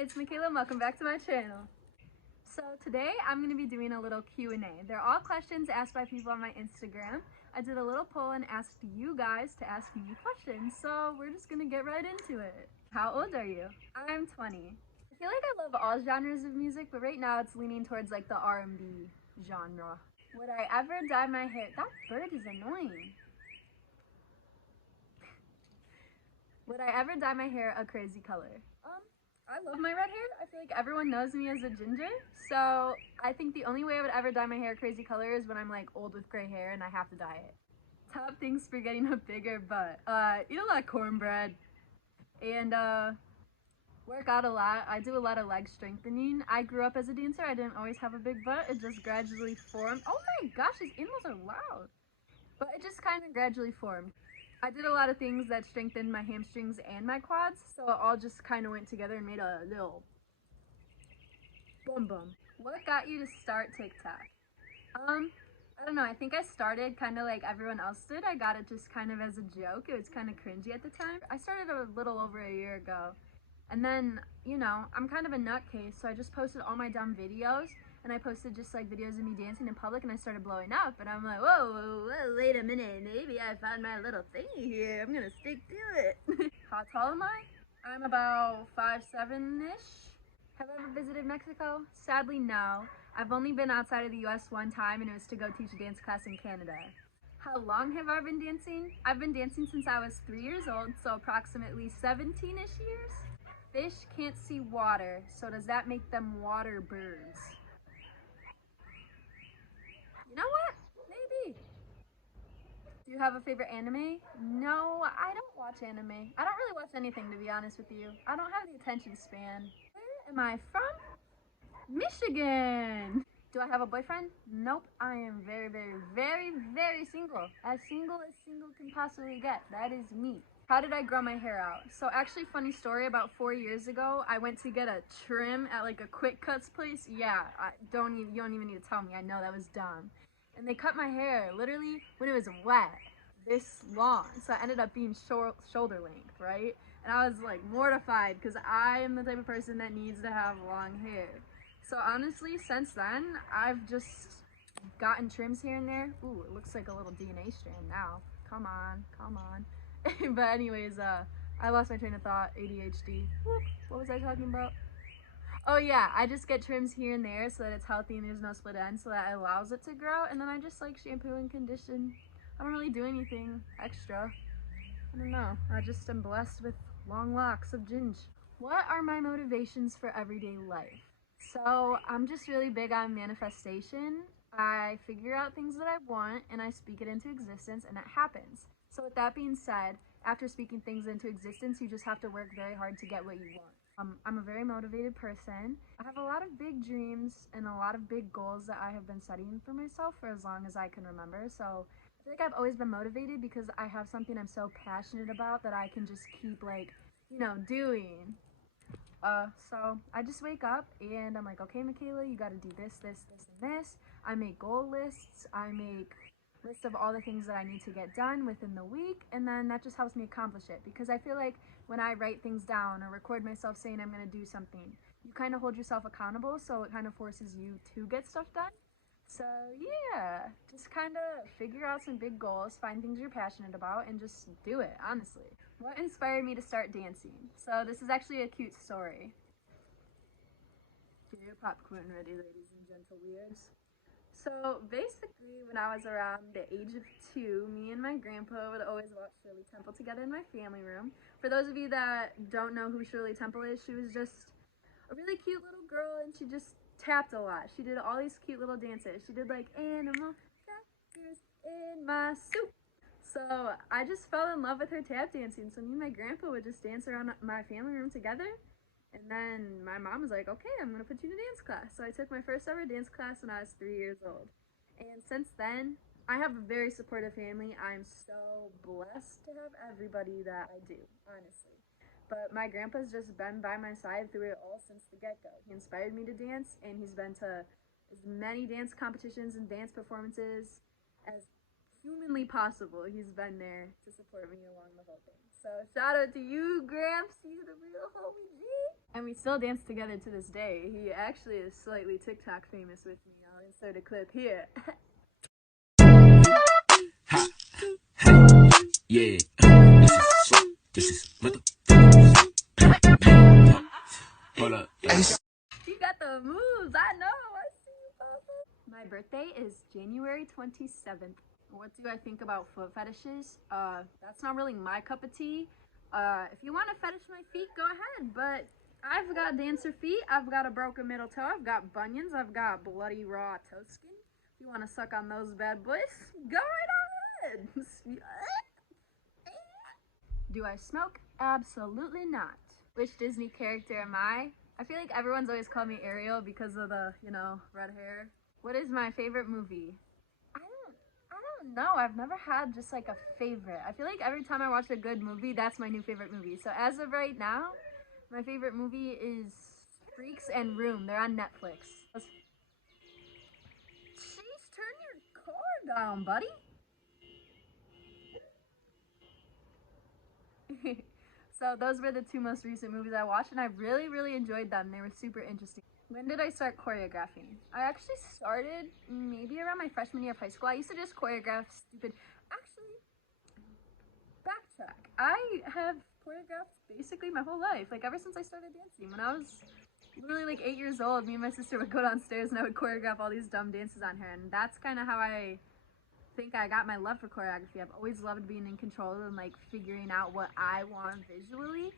it's Mikayla and welcome back to my channel. So today I'm going to be doing a little Q&A. They're all questions asked by people on my Instagram. I did a little poll and asked you guys to ask me questions, so we're just going to get right into it. How old are you? I'm 20. I feel like I love all genres of music, but right now it's leaning towards like the R&B genre. Would I ever dye my hair? That bird is annoying. Would I ever dye my hair a crazy color? I love my red hair. I feel like everyone knows me as a ginger, so I think the only way I would ever dye my hair a crazy color is when I'm like old with gray hair and I have to dye it. Top things for getting a bigger butt. Eat a lot of cornbread and work out a lot. I do a lot of leg strengthening. I grew up as a dancer. I didn't always have a big butt. It just gradually formed. Oh my gosh, these animals are loud. But it just kind of gradually formed. I did a lot of things that strengthened my hamstrings and my quads, so it all just kind of went together and made a little boom boom. What got you to start TikTok? I don't know, I think I started kind of like everyone else did. I got it just kind of as a joke. It was kind of cringy at the time. I started a little over a year ago, and then, you know, I'm kind of a nutcase, so I just posted all my dumb videos. And I posted just like videos of me dancing in public and I started blowing up and I'm like, whoa, wait a minute, maybe I found my little thingy here, I'm gonna stick to it. How tall am I? I'm about 5'7"-ish. Have I ever visited Mexico? Sadly, no. I've only been outside of the US one time and it was to go teach a dance class in Canada. How long have I been dancing? I've been dancing since I was 3 years old, so approximately 17-ish years. Fish can't see water, so does that make them water birds? You know what? Maybe. Do you have a favorite anime? No, I don't watch anime. I don't really watch anything, to be honest with you. I don't have the attention span. Where am I from? Michigan. Do I have a boyfriend? Nope. I am very, very, very, very single. As single can possibly get. That is me. How did I grow my hair out? So actually, funny story, about 4 years ago, I went to get a trim at like a quick cuts place. Yeah, you don't even need to tell me. I know that was dumb. And they cut my hair literally when it was wet, this long. So I ended up being shoulder length, right? And I was like mortified because I am the type of person that needs to have long hair. So honestly, since then, I've just gotten trims here and there. Ooh, it looks like a little DNA strand now. Come on, come on. But anyways, I lost my train of thought. ADHD. Whoop, what was I talking about? Oh yeah, I just get trims here and there so that it's healthy and there's no split ends, so that it allows it to grow. And then I just like shampoo and condition. I don't really do anything extra. I don't know. I just am blessed with long locks of ginge. What are my motivations for everyday life? So I'm just really big on manifestation. I figure out things that I want and I speak it into existence and it happens. So with that being said, after speaking things into existence, you just have to work very hard to get what you want. I'm a very motivated person. I have a lot of big dreams and a lot of big goals that I have been setting for myself for as long as I can remember. So I feel like I've always been motivated because I have something I'm so passionate about that I can just keep like, you know, doing. So I just wake up and I'm like, okay, Mikayla, you gotta do this, this, this, and this. I make goal lists. I make list of all the things that I need to get done within the week, and then that just helps me accomplish it, because I feel like when I write things down or record myself saying I'm going to do something, you kind of hold yourself accountable, so it kind of forces you to get stuff done. So yeah, just kind of figure out some big goals, find things you're passionate about, and just do it, honestly. What inspired me to start dancing? So this is actually a cute story. Get your popcorn ready, ladies and gentle weirds. So basically, when I was around the age of 2, me and my grandpa would always watch Shirley Temple together in my family room. For those of you that don't know who Shirley Temple is, she was just a really cute little girl and she just tapped a lot. She did all these cute little dances. She did like animal crackers in my soup. So I just fell in love with her tap dancing. So me and my grandpa would just dance around my family room together. And then my mom was like, okay, I'm going to put you in a dance class. So I took my first ever dance class when I was 3 years old. And since then, I have a very supportive family. I'm so blessed to have everybody that I do, honestly. But my grandpa's just been by my side through it all since the get-go. He inspired me to dance, and he's been to as many dance competitions and dance performances as humanly possible. He's been there to support me along the whole thing. So shout out to you, Gramps. You the real homie G. And we still dance together to this day. He actually is slightly TikTok famous with me. I'll insert a clip here. Yeah, this is mother. Hold up. You got the moves. I know. I see you, Papa. My birthday is January 27th. What do I think about foot fetishes? That's not really my cup of tea. If you want to fetish my feet, go ahead. But I've got dancer feet. I've got a broken middle toe. I've got bunions. I've got bloody raw toe skin. If you want to suck on those bad boys, go right on ahead. Do I smoke? Absolutely not. Which Disney character am I? I feel like everyone's always called me Ariel because of the, red hair. What is my favorite movie? I don't know. I've never had just like a favorite. I feel like every time I watch a good movie, that's my new favorite movie. So as of right now, my favorite movie is Freaks and Room. They're on Netflix. Jeez, turn your car down, buddy. So those were the two most recent movies I watched, and I really, really enjoyed them. They were super interesting. When did I start choreographing? I actually started maybe around my freshman year of high school. I used to just choreograph stupid. Actually, backtrack. I have choreographed basically my whole life, like ever since I started dancing. When I was literally like 8 years old, me and my sister would go downstairs and I would choreograph all these dumb dances on her, and that's kind of how I think I got my love for choreography. I've always loved being in control and like figuring out what I want visually.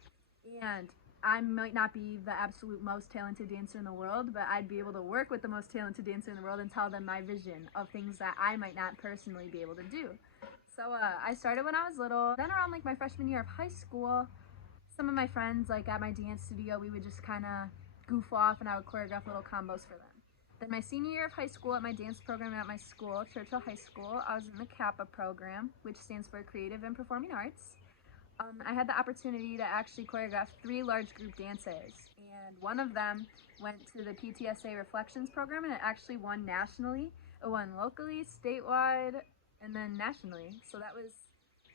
And I might not be the absolute most talented dancer in the world, but I'd be able to work with the most talented dancer in the world and tell them my vision of things that I might not personally be able to do. So I started when I was little. Then around like my freshman year of high school, some of my friends like at my dance studio, we would just kind of goof off and I would choreograph little combos for them. Then my senior year of high school at my dance program at my school, Churchill High School, I was in the CAPA program, which stands for Creative and Performing Arts. I had the opportunity to actually choreograph 3 large group dances, and one of them went to the PTSA Reflections program, and it actually won nationally. It won locally, statewide, and then nationally. So that was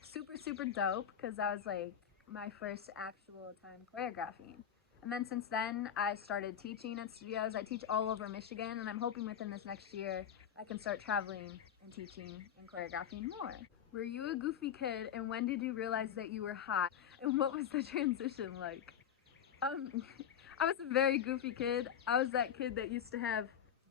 super, super dope because that was like my first actual time choreographing. And then since then, I started teaching at studios. I teach all over Michigan, and I'm hoping within this next year I can start traveling and teaching and choreographing more. Were you a goofy kid, and when did you realize that you were hot? And what was the transition like? I was a very goofy kid. I was that kid that used to have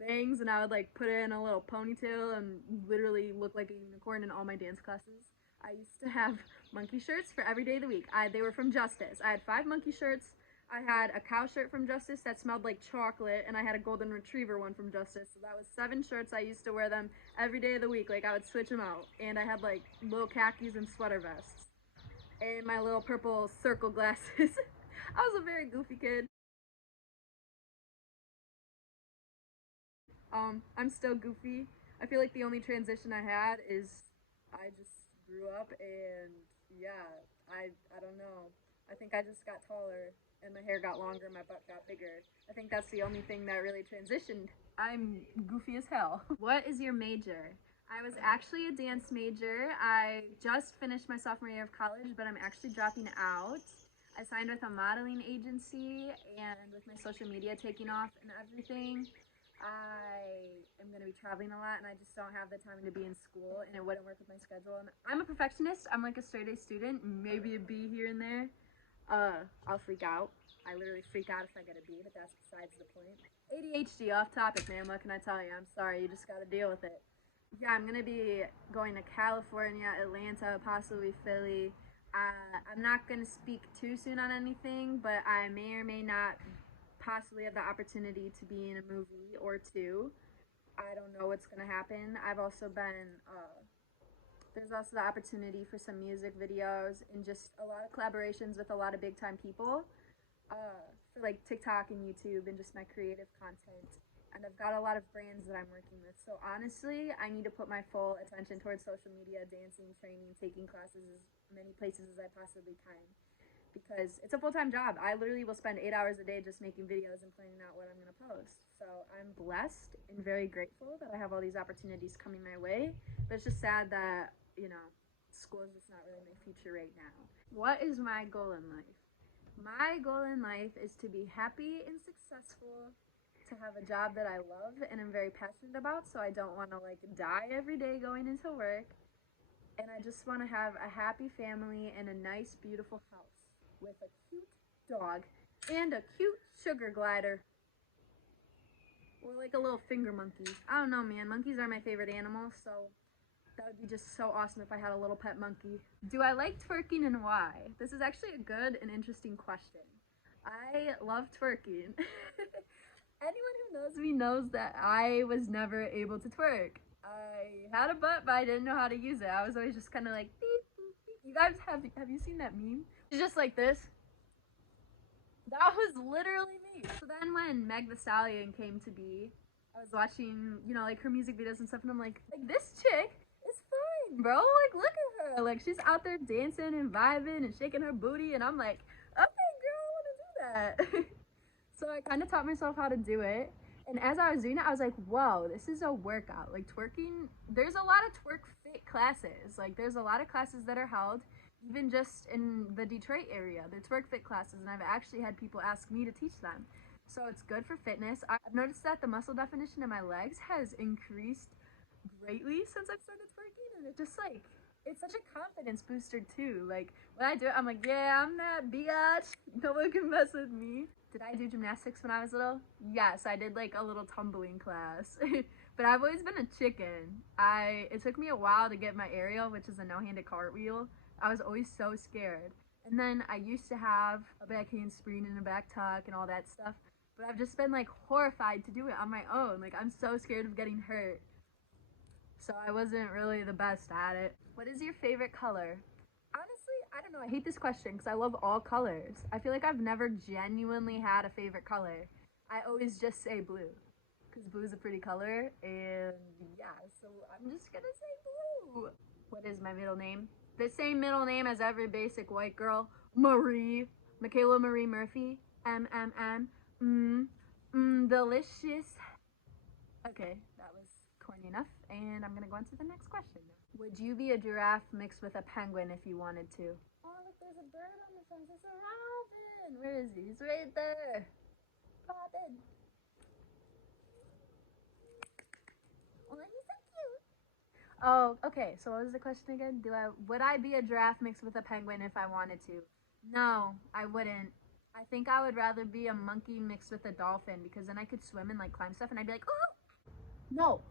bangs, and I would like put it in a little ponytail and literally look like a unicorn in all my dance classes. I used to have monkey shirts for every day of the week. They were from Justice. I had 5 monkey shirts. I had a cow shirt from Justice that smelled like chocolate, and I had a golden retriever one from Justice. So that was 7 shirts. I used to wear them every day of the week. Like I would switch them out. And I had like little khakis and sweater vests. And my little purple circle glasses. I was a very goofy kid. I'm still goofy. I feel like the only transition I had is I just grew up and yeah, I don't know. I think I just got taller and my hair got longer, my butt got bigger. I think that's the only thing that really transitioned. I'm goofy as hell. What is your major? I was actually a dance major. I just finished my sophomore year of college, but I'm actually dropping out. I signed with a modeling agency, and with my social media taking off and everything, I am going to be traveling a lot, and I just don't have the time to be in school, and it wouldn't work with my schedule. And I'm a perfectionist. I'm like a straight A student, maybe a B here and there. I'll freak out. I literally freak out if I get a B, but that's besides the point. ADHD, off topic, man. What can I tell you? I'm sorry. You just got to deal with it. Yeah, I'm going to be going to California, Atlanta, possibly Philly. I'm not going to speak too soon on anything, but I may or may not possibly have the opportunity to be in a movie or two. I don't know what's going to happen. I've also been, there's also the opportunity for some music videos and just a lot of collaborations with a lot of big time people for like TikTok and YouTube and just my creative content. And I've got a lot of brands that I'm working with. So honestly, I need to put my full attention towards social media, dancing, training, taking classes as many places as I possibly can. Because it's a full-time job. I literally will spend 8 hours a day just making videos and planning out what I'm going to post. So I'm blessed and very grateful that I have all these opportunities coming my way. But it's just sad that, school is just not really my future right now. What is my goal in life? My goal in life is to be happy and successful, to have a job that I love and I'm very passionate about, so I don't want to like die every day going into work. And I just want to have a happy family and a nice, beautiful house with a cute dog and a cute sugar glider. Or like a little finger monkey. I don't know, man. Monkeys are my favorite animal, so that would be just so awesome if I had a little pet monkey. Do I like twerking and why? This is actually a good and interesting question. I love twerking. Anyone who knows me knows that I was never able to twerk. I had a butt, but I didn't know how to use it. I was always just kind of like, beep, beep, beep. You guys have you seen that meme? It's just like this. That was literally me. So then when Meg the Stallion came to be, I was watching, you know, like her music videos and stuff, and I'm like this chick is fine, bro. Like, look at her. Like, she's out there dancing and vibing and shaking her booty, and I'm like, okay, girl, I want to do that. So I kind of taught myself how to do it. And as I was doing it, I was like, whoa, this is a workout. Like, twerking, there's a lot of twerk fit classes. Like, there's a lot of classes that are held, even just in the Detroit area. They're twerk fit classes, and I've actually had people ask me to teach them. So it's good for fitness. I've noticed that the muscle definition in my legs has increased greatly since I've started twerking, and it just like, it's such a confidence booster too. Like, when I do it, I'm like, yeah, I'm that biatch. No one can mess with me. Did I do gymnastics when I was little? Yes, I did like a little tumbling class. But I've always been a chicken. It took me a while to get my aerial, which is a no-handed cartwheel. I was always so scared. And then I used to have a back handspring and a back tuck and all that stuff. But I've just been like horrified to do it on my own. Like, I'm so scared of getting hurt. So I wasn't really the best at it. What is your favorite color? Honestly, I don't know. I hate this question because I love all colors. I feel like I've never genuinely had a favorite color. I always just say blue because blue is a pretty color. And yeah, so I'm just gonna say blue. What is my middle name? The same middle name as every basic white girl. Marie. Michaela Marie Murphy. M. Delicious. Okay, that was corny enough, and I'm gonna go on to the next question. Would you be a giraffe mixed with a penguin if you wanted to? Oh, look, there's a bird on the fence. It's a robin. Where is he? He's right there. Robin. Oh, he's so cute. Oh, okay. So what was the question again? Would I be a giraffe mixed with a penguin if I wanted to? No, I wouldn't. I think I would rather be a monkey mixed with a dolphin because then I could swim and like climb stuff and I'd be like, oh. No,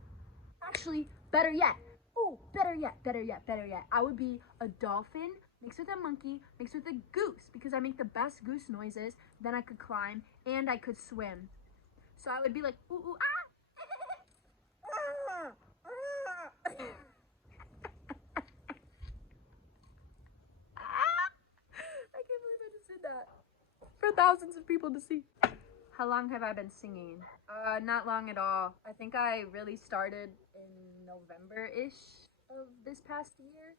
actually, better yet. Oh, better yet. I would be a dolphin mixed with a monkey mixed with a goose because I make the best goose noises. Then I could climb and I could swim. So I would be like, ooh, ooh, ah. I can't believe I just did that for thousands of people to see. How long have I been singing? Not long at all. I think I really started in November-ish of this past year.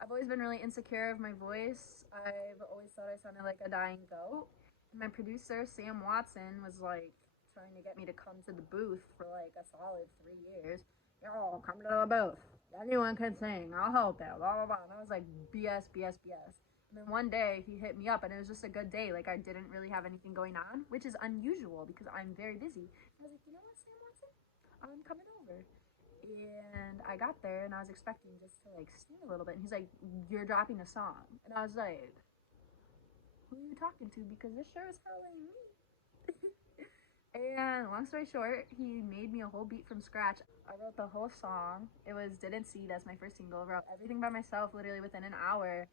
I've always been really insecure of my voice. I've always thought I sounded like a dying goat. And my producer, Sam Watson, was like trying to get me to come to the booth for like a solid 3 years. Yo, come to the booth. Anyone can sing. I'll help you. Blah, blah, blah. And I was like, BS. And then one day he hit me up and it was just a good day. Like, I didn't really have anything going on, which is unusual because I'm very busy. I was like, you know what, Sam Watson? I'm coming over. And I got there and I was expecting just to like sing a little bit. And he's like, you're dropping a song. And I was like, who are you talking to? Because this sure is calling me. And long story short, he made me a whole beat from scratch. I wrote the whole song. It was Didn't See, that's my first single. I wrote everything by myself literally within an hour.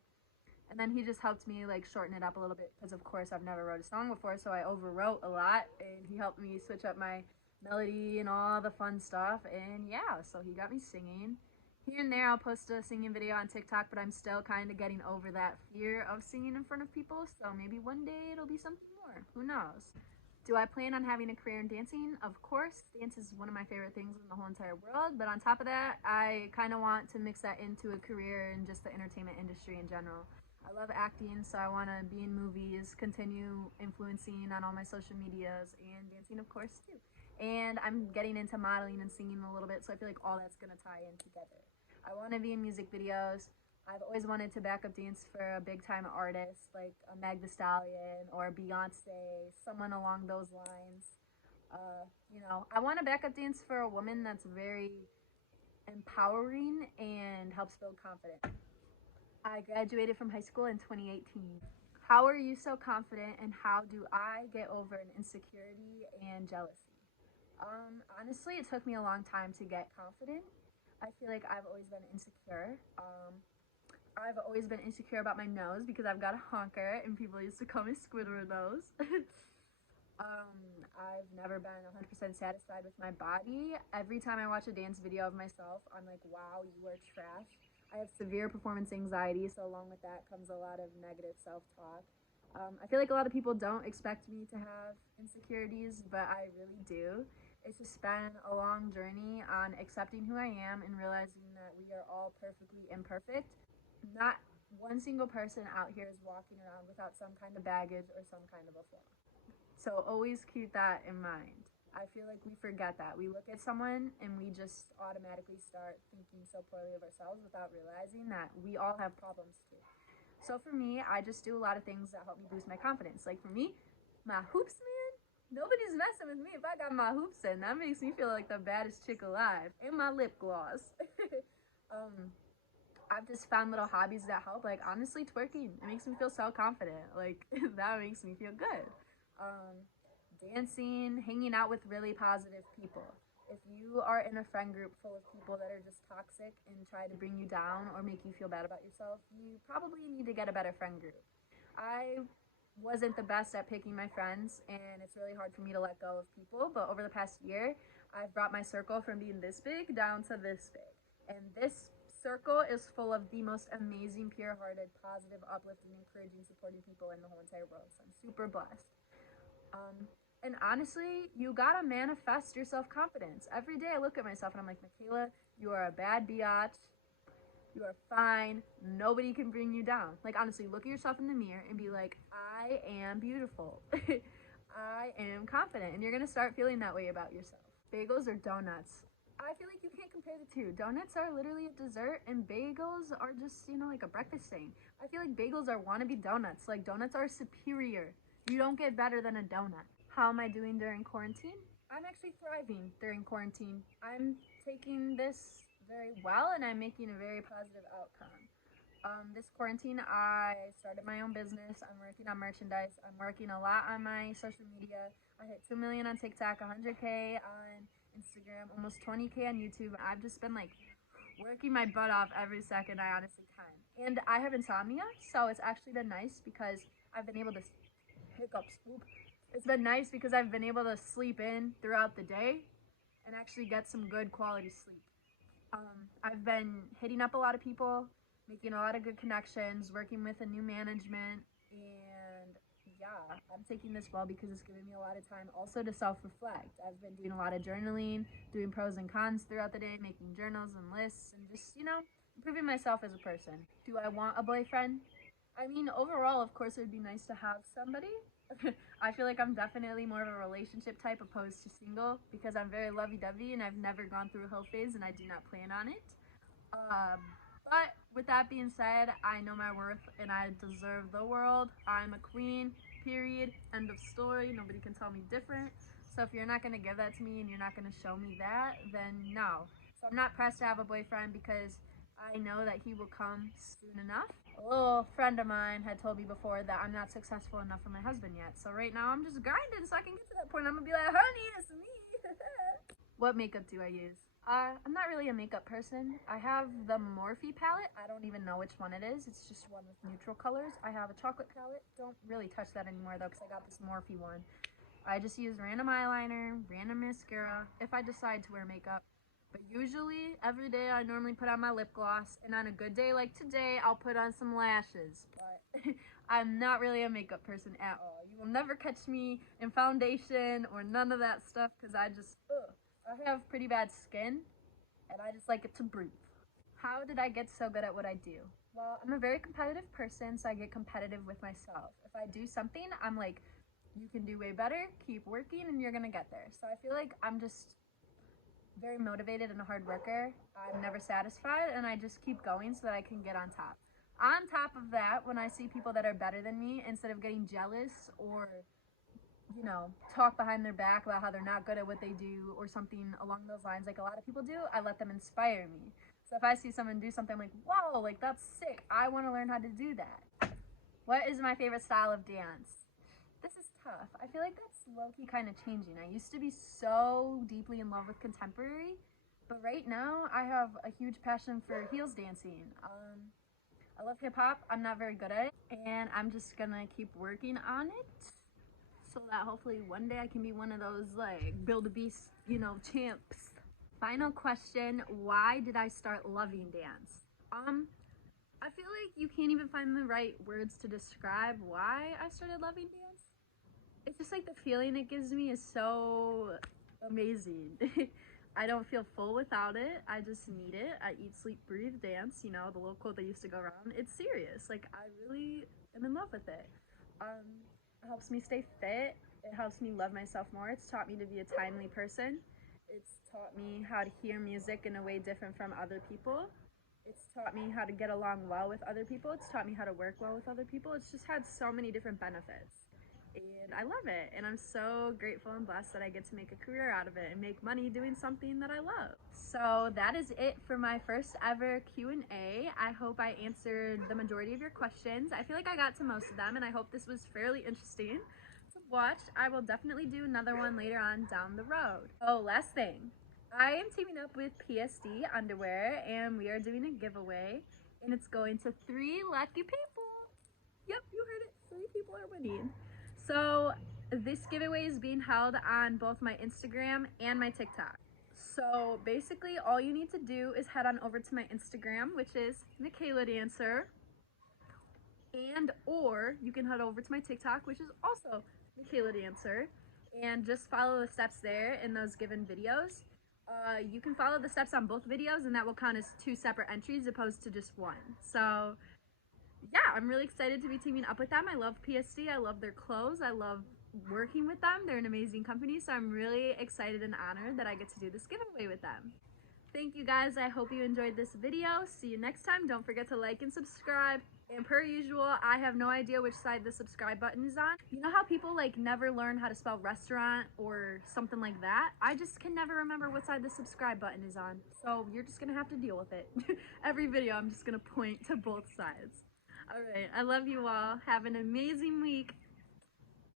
And then he just helped me like shorten it up a little bit because of course I've never wrote a song before, so I overwrote a lot and he helped me switch up my melody and all the fun stuff. And yeah, so he got me singing. Here and there I'll post a singing video on TikTok, but I'm still kind of getting over that fear of singing in front of people, so maybe one day it'll be something more. Who knows? Do I plan on having a career in dancing? Of course. Dance is one of my favorite things in the whole entire world, but on top of that, I kind of want to mix that into a career in just the entertainment industry in general. I love acting, so I want to be in movies, continue influencing on all my social medias, and dancing, of course, too. And I'm getting into modeling and singing a little bit, so I feel like all that's going to tie in together. I want to be in music videos. I've always wanted to backup dance for a big time artist like a Meg Thee Stallion or Beyonce, someone along those lines. I want to backup dance for a woman that's very empowering and helps build confidence. I graduated from high school in 2018. How are you so confident, and how do I get over an insecurity and jealousy? Honestly, it took me a long time to get confident. I feel like I've always been insecure. I've always been insecure about my nose because I've got a honker, and people used to call me Squidward nose. I've never been 100% satisfied with my body. Every time I watch a dance video of myself, I'm like, wow, you are trash. I have severe performance anxiety, so along with that comes a lot of negative self-talk. I feel like a lot of people don't expect me to have insecurities, but I really do. It's just been a long journey on accepting who I am and realizing that we are all perfectly imperfect. Not one single person out here is walking around without some kind of baggage or some kind of a flaw. So always keep that in mind. I feel like we forget that. We look at someone and we just automatically start thinking so poorly of ourselves without realizing that we all have problems too. So for me, I just do a lot of things that help me boost my confidence. Like for me, my hoops, man, nobody's messing with me if I got my hoops in. That makes me feel like the baddest chick alive. And my lip gloss. I've just found little hobbies that help. Like honestly, twerking. It makes me feel so confident. Like that makes me feel good. Dancing, hanging out with really positive people. If you are in a friend group full of people that are just toxic and try to bring you down or make you feel bad about yourself, you probably need to get a better friend group. I wasn't the best at picking my friends, and it's really hard for me to let go of people, but over the past year, I've brought my circle from being this big down to this big. And this circle is full of the most amazing, pure-hearted, positive, uplifting, encouraging, supporting people in the whole entire world. So I'm super blessed. And honestly, you gotta manifest your self-confidence. Every day I look at myself and I'm like, Mikaila, you are a bad biatch. You are fine. Nobody can bring you down. Like, honestly, look at yourself in the mirror and be like, I am beautiful. I am confident. And you're gonna start feeling that way about yourself. Bagels or donuts? I feel like you can't compare the two. Donuts are literally a dessert, and bagels are just, like a breakfast thing. I feel like bagels are wannabe donuts. Like, donuts are superior. You don't get better than a donut. How am I doing during quarantine? I'm actually thriving during quarantine. I'm taking this very well, and I'm making a very positive outcome. This quarantine, I started my own business. I'm working on merchandise. I'm working a lot on my social media. I hit 2 million on TikTok, 100K on Instagram, almost 20K on YouTube. I've just been like working my butt off every second I honestly can. And I have insomnia, so it's actually been nice because I've been able to hiccups. It's been nice because I've been able to sleep in throughout the day and actually get some good quality sleep. I've been hitting up a lot of people, making a lot of good connections, working with a new management, and yeah, I'm taking this well because it's giving me a lot of time also to self-reflect. I've been doing a lot of journaling, doing pros and cons throughout the day, making journals and lists, and just, improving myself as a person. Do I want a boyfriend? I mean, overall, of course, it would be nice to have somebody. I feel like I'm definitely more of a relationship type opposed to single because I'm very lovey-dovey and I've never gone through a hoe phase and I do not plan on it. But with that being said, I know my worth and I deserve the world. I'm a queen, period, end of story. Nobody can tell me different. So if you're not going to give that to me and you're not going to show me that, then no. So I'm not pressed to have a boyfriend because I know that he will come soon enough. A little friend of mine had told me before that I'm not successful enough for my husband yet. So right now I'm just grinding so I can get to that point. I'm going to be like, honey, it's me. What makeup do I use? I'm not really a makeup person. I have the Morphe palette. I don't even know which one it is. It's just one with neutral colors. I have a chocolate palette. Don't really touch that anymore though because I got this Morphe one. I just use random eyeliner, random mascara if I decide to wear makeup. But usually, every day I normally put on my lip gloss, and on a good day like today, I'll put on some lashes. But I'm not really a makeup person at all. You will never catch me in foundation or none of that stuff because I have pretty bad skin, and I just like it to breathe. How did I get so good at what I do? Well, I'm a very competitive person, so I get competitive with myself. If I do something, I'm like, you can do way better, keep working, and you're gonna get there. So I feel like I'm just very motivated and a hard worker. I'm never satisfied, and I just keep going so that I can get on top. On top of that, when I see people that are better than me, instead of getting jealous or, you know, talk behind their back about how they're not good at what they do or something along those lines, like a lot of people do, I let them inspire me. So if I see someone do something, I'm like, whoa, like that's sick. I want to learn how to do that. What is my favorite style of dance? This is tough. I feel like that's low-key kind of changing. I used to be so deeply in love with contemporary, but right now I have a huge passion for heels dancing. I love hip-hop. I'm not very good at it, and I'm just gonna keep working on it so that hopefully one day I can be one of those like build a beast, you know, champs. Final question, why did I start loving dance? I feel like you can't even find the right words to describe why I started loving dance. It's just like the feeling it gives me is so amazing. I don't feel full without it. I just need it. I eat, sleep, breathe, dance. You know, the little quote that used to go around. It's serious. Like, I really am in love with it. It helps me stay fit. It helps me love myself more. It's taught me to be a timely person. It's taught me how to hear music in a way different from other people. It's taught me how to get along well with other people. It's taught me how to work well with other people. It's just had so many different benefits. And I love it. And I'm so grateful and blessed that I get to make a career out of it and make money doing something that I love. So that is it for my first ever Q&A. I hope I answered the majority of your questions. I feel like I got to most of them, and I hope this was fairly interesting to watch. I will definitely do another one later on down the road. Oh, last thing. I am teaming up with PSD Underwear, and we are doing a giveaway, and it's going to 3 lucky people. Yep, you heard it. 3 people are winning. So this giveaway is being held on both my Instagram and my TikTok. So basically all you need to do is head on over to my Instagram, which is Mikailadancer, and or you can head over to my TikTok, which is also Mikailadancer, and just follow the steps there in those given videos. You can follow the steps on both videos, and that will count as 2 separate entries opposed to just 1. So yeah, I'm really excited to be teaming up with them. I love PSD. I love their clothes. I love working with them. They're an amazing company, so I'm really excited and honored that I get to do this giveaway with them. Thank you guys. I hope you enjoyed this video. See you next time. Don't forget to like and subscribe. And per usual, I have no idea which side the subscribe button is on. You know how people like never learn how to spell restaurant or something like that? I just can never remember what side the subscribe button is on. So you're just gonna have to deal with it. Every video, I'm just gonna point to both sides. All right, I love you all. Have an amazing week.